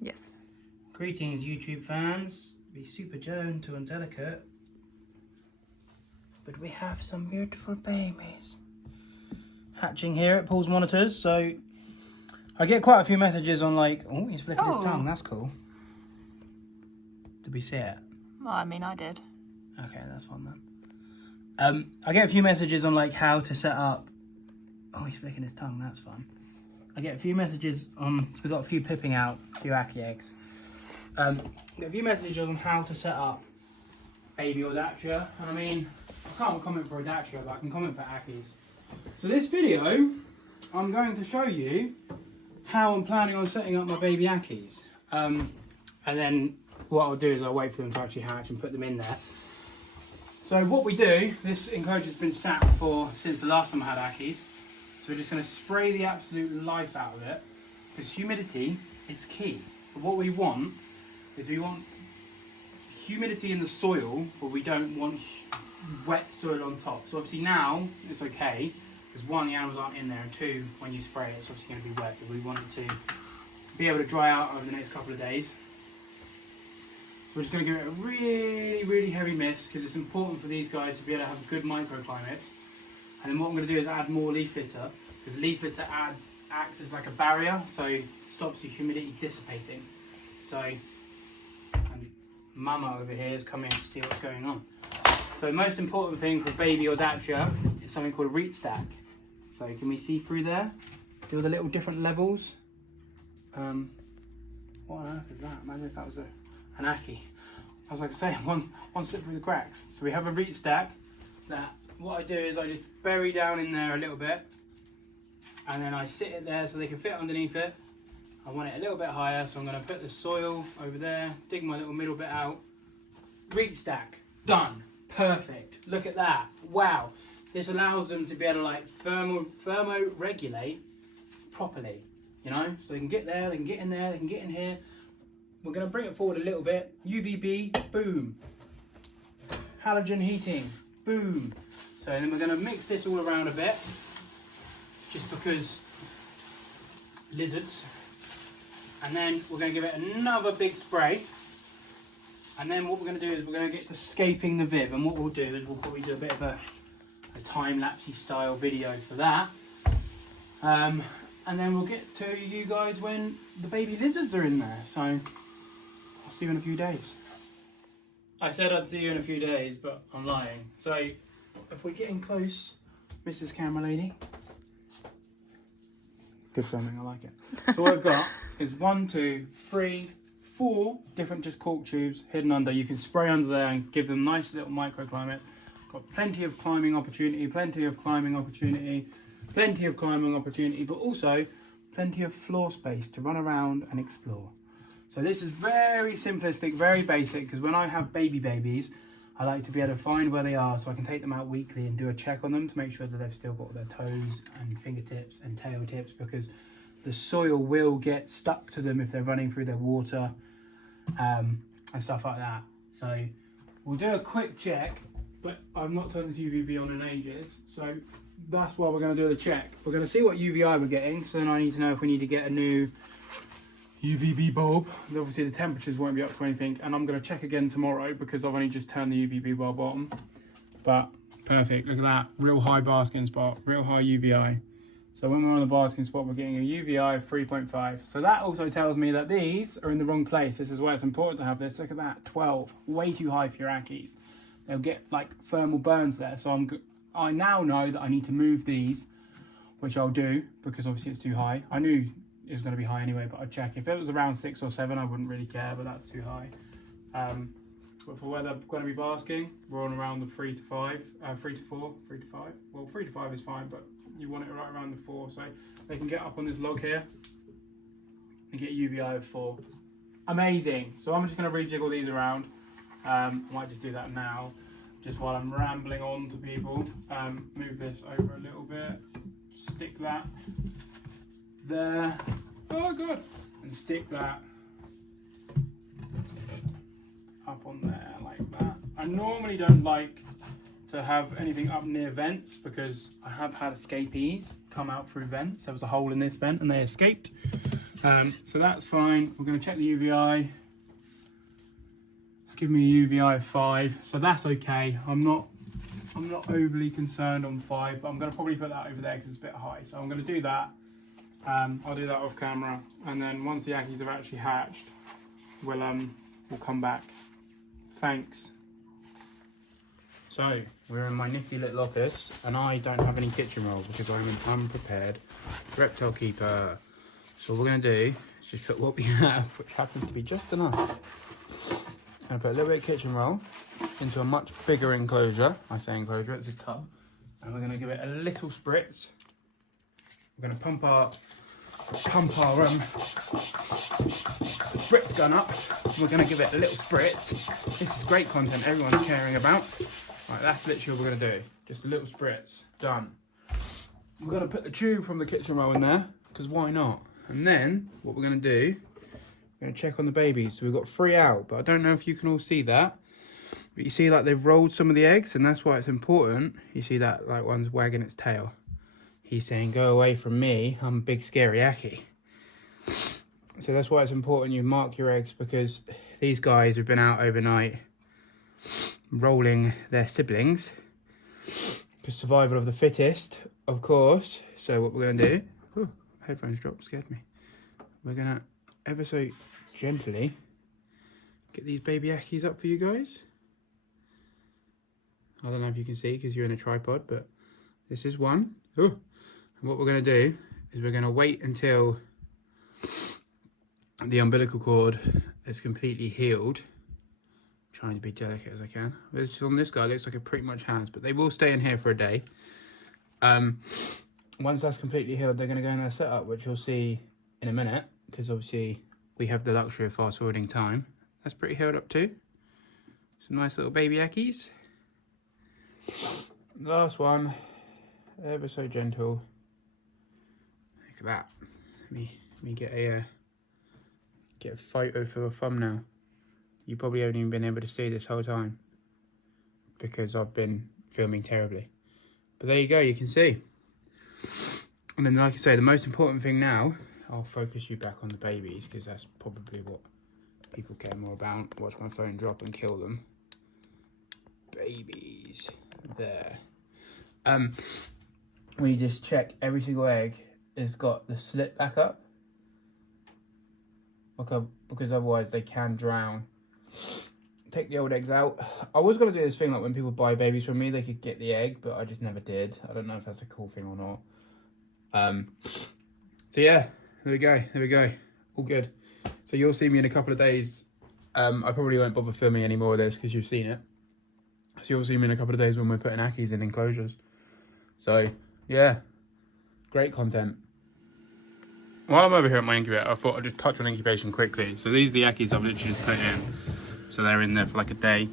Yes. Greetings, YouTube fans. Be super gentle and delicate. But we have some beautiful babies hatching here at Paul's Monitors. So I get quite a few messages on like, oh, he's flicking his tongue. That's cool. Did we see it? Well, I mean, I did. Okay, that's fine then. I get a few messages on like how to set up. Oh, he's flicking his tongue. That's fun. I get a few messages on. So we've got a few pipping out, a few ackie eggs. I get a few messages on how to set up baby Audacia. And I mean, I can't comment for Audacia, but I can comment for ackies. So this video, I'm going to show you how I'm planning on setting up my baby ackies. And then what I'll do is I'll wait for them to actually hatch and put them in there. So what we do, this enclosure's been sat for since the last time I had ackies. So we're just going to spray the absolute life out of it, because humidity is key. But what we want is we want humidity in the soil, but we don't want wet soil on top. So obviously now it's okay, because one, the animals aren't in there, and two, when you spray it, it's obviously going to be wet. But we want it to be able to dry out over the next couple of days. We're just going to give it a really, really heavy mist, because it's important for these guys to be able to have good microclimates. And then what I'm going to do is add more leaf litter, because leaf litter acts as like a barrier, so it stops the humidity dissipating. So, and Mama over here is coming to see what's going on. So the most important thing for baby Audacia is something called a reed stack. So can we see through there? See all the little different levels? What on earth is that? Imagine if that was an ackie. I was like saying, one slip through the cracks. So we have a reed stack that what I do is I just bury down in there a little bit, and then I sit it there so they can fit underneath it. I want it a little bit higher, so I'm going to put the soil over there, dig my little middle bit out. Reed stack, done, perfect. Look at that, wow. This allows them to be able to like thermo-regulate properly, you know? So they can get there, they can get in there, they can get in here. We're going to bring it forward a little bit. UVB, boom. Halogen heating, boom. So then we're going to mix this all around a bit, just because lizards. And then we're going to give it another big spray. And then what we're going to do is we're going to get to scaping the viv. And what we'll do is we'll probably do a bit of a time-lapsey style video for that. And then we'll get to you guys when the baby lizards are in there. So I'll see you in a few days. I said I'd see you in a few days, but I'm lying. So if we're getting close, Mrs. Camera Lady. Good filming, I like it. So what I've got is 1, 2, 3, 4 different just cork tubes hidden under. You can spray under there and give them nice little microclimates. Got plenty of climbing opportunity, plenty of climbing opportunity, plenty of climbing opportunity, but also plenty of floor space to run around and explore. So this is very simplistic, very basic, because when I have babies, I like to be able to find where they are so I can take them out weekly and do a check on them to make sure that they've still got their toes and fingertips and tail tips, because the soil will get stuck to them if they're running through their water and stuff like that. So we'll do a quick check, but I've not turned this UVB on in ages, so that's why we're going to do the check. We're going to see what UVI we're getting, so then I need to know if we need to get a new UVB bulb. Obviously the temperatures won't be up to anything, and I'm going to check again tomorrow because I've only just turned the UVB bulb on. But perfect, look at that, real high basking spot, real high UVI. So when we're on the basking spot, we're getting a UVI of 3.5. So that also tells me that these are in the wrong place. This is why it's important to have this. Look at that, 12, way too high for your ackies. They'll get like thermal burns there. So I now know that I need to move these, which I'll do because obviously it's too high. I knew it was going to be high anyway, but I'd check. If it was around 6 or 7, I wouldn't really care, but that's too high. But for where they're going to be basking, we're on around the 3 to 5, 3 to 4, 3 to 5. Well, 3 to 5 is fine, but you want it right around the 4, so they can get up on this log here and get UVI of 4. Amazing. So I'm just going to rejiggle these around. I might just do that now, just while I'm rambling on to people. Move this over a little bit, stick that there, oh god, and stick that up on there like that. I normally don't like to have anything up near vents because I have had escapees come out through vents. There was a hole in this vent and they escaped. So that's fine. We're going to check the UVI. It's giving me a UVI of 5, so that's okay. I'm not overly concerned on 5, but I'm going to probably put that over there because it's a bit high. So I'm going to do that. I'll do that off camera, and then once the ackies have actually hatched, we'll come back. Thanks. So we're in my nifty little office, and I don't have any kitchen roll because I'm an unprepared reptile keeper. So what we're going to do is just put what we have, which happens to be just enough. I'm going to put a little bit of kitchen roll into a much bigger enclosure. I say enclosure, it's a tub. And we're going to give it a little spritz. We're going to pump our spritz gun up. We're going to give it a little spritz. This is great content everyone's caring about. Right, that's literally what we're going to do. Just a little spritz. Done. We're going to put the tube from the kitchen roll in there, because why not? And then what we're going to do, we're going to check on the babies. So we've got 3 out, but I don't know if you can all see that. But you see like they've rolled some of the eggs, and that's why it's important. You see that like one's wagging its tail. He's saying, go away from me, I'm a big scary ackie. So that's why it's important you mark your eggs, because these guys have been out overnight rolling their siblings. Because survival of the fittest, of course. So what we're going to do, oh, headphones dropped, scared me. We're going to ever so gently get these baby ackies up for you guys. I don't know if you can see because you're in a tripod, but this is one. Oh. And what we're going to do is we're going to wait until the umbilical cord is completely healed. I'm trying to be delicate as I can. It's on this guy, it looks like it pretty much has, but they will stay in here for a day. Once that's completely healed, they're going to go in their setup, which you'll see in a minute, because obviously we have the luxury of fast forwarding time. That's pretty healed up too. Some nice little baby ackies. Last one, ever so gentle. Look at that. Let me get a photo for a thumbnail. You probably haven't even been able to see this whole time because I've been filming terribly. But there you go, you can see. And then, like I say, the most important thing now, I'll focus you back on the babies because that's probably what people care more about. Watch my phone drop and kill them. Babies. There. We just check every single egg has got the slit back up. Okay, because otherwise they can drown. Take the old eggs out. I was going to do this thing like when people buy babies from me, they could get the egg, but I just never did. I don't know if that's a cool thing or not. So yeah, there we go. All good. So you'll see me in a couple of days. I probably won't bother filming any more of this because you've seen it. So you'll see me in a couple of days when we're putting ackies in enclosures. So yeah, great content. While I'm over here at my incubator, I thought I'd just touch on incubation quickly. So these are the ackies I've literally just put in. So they're in there for like a day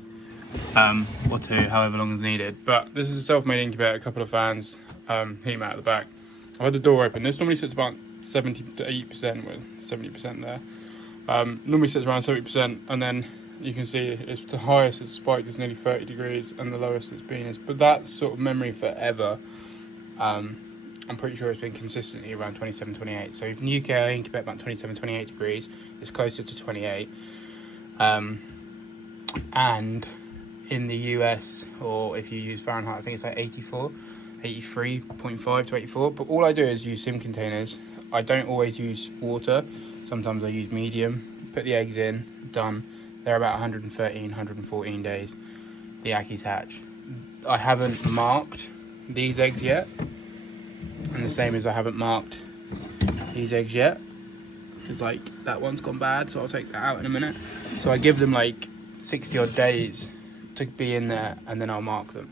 or two, however long is needed. But this is a self-made incubator, a couple of fans, heat mat at the back. I've had the door open. This normally sits about 70 to 80% with 70% there. Normally sits around 70%, and then you can see it's the highest it's spiked is nearly 30 degrees, and the lowest it's been is, but that's sort of memory forever. I'm pretty sure it's been consistently around 27, 28. So in the UK, I incubate about 27, 28 degrees. It's closer to 28. And in the US, or if you use Fahrenheit, I think it's like 84, 83.5 to 84. But all I do is use sim containers. I don't always use water. Sometimes I use medium. Put the eggs in, done. They're about 113, 114 days. The ackies hatch. I haven't marked these eggs yet. And the same as I haven't marked these eggs yet. Because like that one's gone bad, so I'll take that out in a minute. So I give them like 60 odd days to be in there, and then I'll mark them.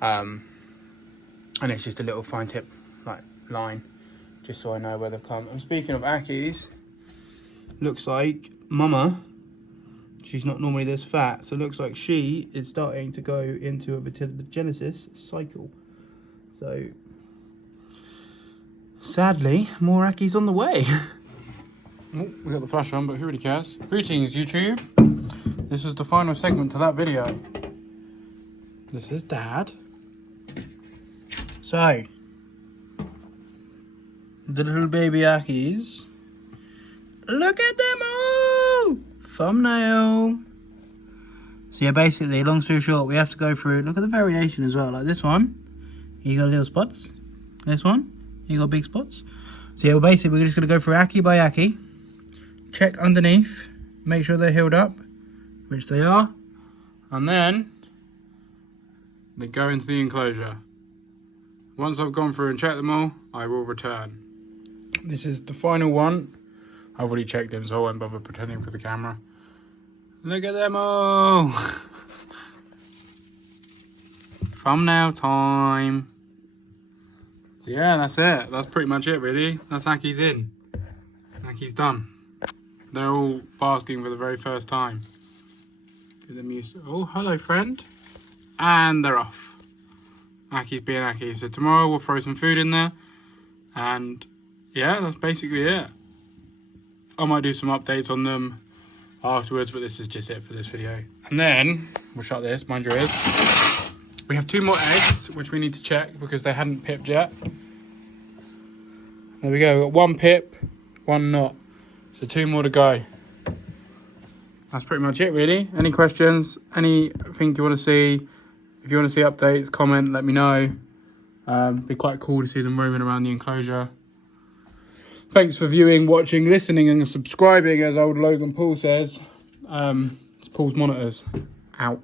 And it's just a little fine tip like line, just so I know where they've come. And speaking of ackies, looks like Mama, she's not normally this fat, so it looks like she is starting to go into a vitellogenesis cycle. So sadly, more ackies on the way. Oh, we got the flash on, but who really cares? Greetings, YouTube. This is the final segment to that video. This is Dad. So, the little baby ackies Look at them all! Thumbnail. So yeah, basically, long story short, we have to go through, look at the variation as well. Like this one, you got little spots. This one, you got big spots. So yeah, well, basically, we're just going to go through ackie by ackie. Check underneath, make sure they're healed up, which they are. And then, they go into the enclosure. Once I've gone through and checked them all, I will return. This is the final one. I've already checked them, so I won't bother pretending for the camera. Look at them all! Thumbnail time. So yeah, that's it. That's pretty much it, really. That's Akkie's in. Akkie's done. They're all basking for the very first time. Get them used to. Oh, hello, friend. And they're off. Akkie's being Akkie. So tomorrow we'll throw some food in there. And yeah, that's basically it. I might do some updates on them afterwards, but this is just it for this video. And then, we'll shut this, mind your ears. We have 2 more eggs, which we need to check because they hadn't pipped yet. There we go, we've got 1 pip, 1 not. So 2 more to go. That's pretty much it, really. Any questions? Anything you want to see? If you want to see updates, comment, let me know. Be quite cool to see them roaming around the enclosure. Thanks for viewing, watching, listening and subscribing, as old Logan Paul says. It's Paul's Monitors. Out.